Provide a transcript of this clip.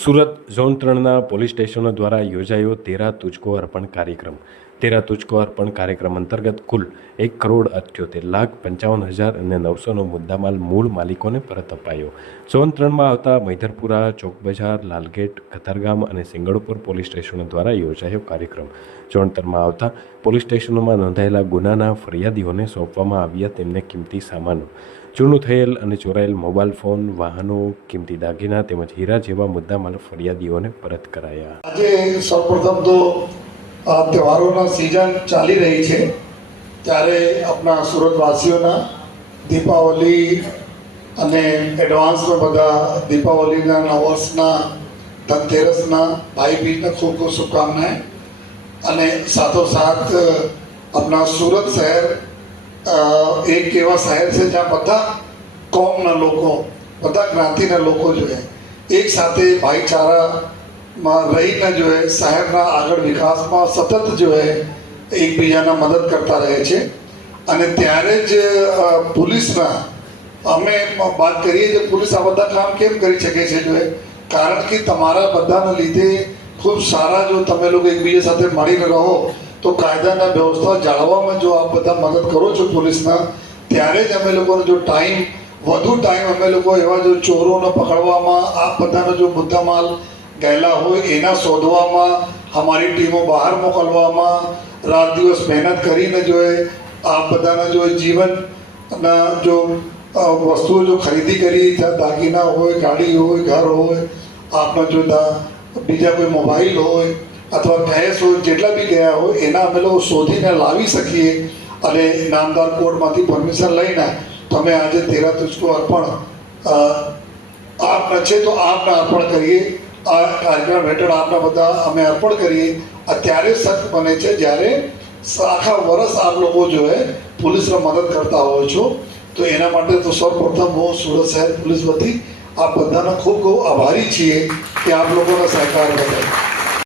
Surat zone ત્રણના police સ્ટેશનો દ્વારા યોજાયો તેરા તુચકો અર્પણ કાર્યક્રમ. તેરા તુચકો અર્પણ કાર્યક્રમ અંતર્ગત કુલ એક કરોડ અઠ્યોતેર લાખ પંચાવન હજાર અને નવસોનો મુદ્દામાલ મૂળ માલિકોને પરત અપાયો. ઝોન ત્રણમાં આવતા મૈધરપુરા ચોક બજાર લાલગેટ, કતારગામ અને સિંગળપુર પોલીસ સ્ટેશનો દ્વારા યોજાયો કાર્યક્રમ. ઝોન ત્રણમાં આવતા પોલીસ સ્ટેશનોમાં નોંધાયેલા ગુનાના ફરિયાદીઓને સોંપવામાં આવ્યા તેમને કિંમતી સામાનો. ચૂર્ણ થયેલ અને ચોરાયેલ મોબાઈલ ફોન, વાહનો, કિંમતી દાગીના તેમજ હીરા જેવા મુદ્દામાલ ફરિયાદીઓને પરત કરાયા. આજે સૌપ્રથમ તો તહેવારોના સિઝન ચાલી રહી છે. ત્યારે આપણા સુરતવાસીઓના દીપાવલી અને એડવાન્સમાં બધા દીપાવલીના નવ વર્ષના, ધનતેરસના ભાઈ બીજના ખૂબ ખૂબ શુભકામનાએ અને સાથોસાથ આપણા સુરત શહેર એક એવા શહેર છે જ્યાં બધા કોમના લોકો, બધા જ્ઞાતિના લોકો જોઈએ એક સાથે ભાઈચારામાં રહીને જોઈએ શહેરના આગળ વિકાસમાં સતત જોઈએ એકબીજાના મદદ કરતા રહે છે. અને ત્યારે જ પોલીસના, અમે વાત કરીએ કે પોલીસ આ બધા કામ કેમ કરી શકે છે જોઈએ કારણ કે તમારા બધાના લીધે ખૂબ સારા જો તમે લોકો એકબીજા સાથે મળીને રહો તો કાયદાના વ્યવસ્થા જાળવવામાં જો આપ બધા મદદ કરો છો પોલીસના, ત્યારે જ અમે લોકોનો જો ટાઈમ, વધુ ટાઈમ અમે લોકો એવા જો ચોરોને પકડવામાં આ બધાનો જો મુદ્દામાલ ગયેલા હોય, એના શોધવામાં, અમારી ટીમો બહાર મોકલવામાં, રાત દિવસ મહેનત કરીને જો એ આ બધાના જો જીવનના જો વસ્તુઓ જો ખરીદી કરી ત્યાં દાગીના હોય, ગાડી હોય, ઘર હોય આપણા જો બીજા કોઈ મોબાઈલ હોય અથવા ભેંસ હોય, જેટલા બી ગયા હોય, એના અમે લોકો શોધીને લાવી શકીએ અને નામદાર કોર્ટમાંથી પરમિશન લઈને તમે આજે તેરા તુચકો અર્પણ આપના છે તો આપને અર્પણ કરીએ. આ કાર્યક્રમ હેઠળ આપના બધા અમે અર્પણ કરીએ. અત્યારે સખ્ત બને છે જ્યારે આખા વર્ષ આપ લોકો જો હે પોલીસને મદદ કરતા હોય છો, તો એના માટે તો સૌપ્રથમ હું સુરત શહેર પોલીસ વતી આપ બધાના ખૂબ ખૂબ આભારી છીએ કે આપ લોકોનો સહકાર બદલ.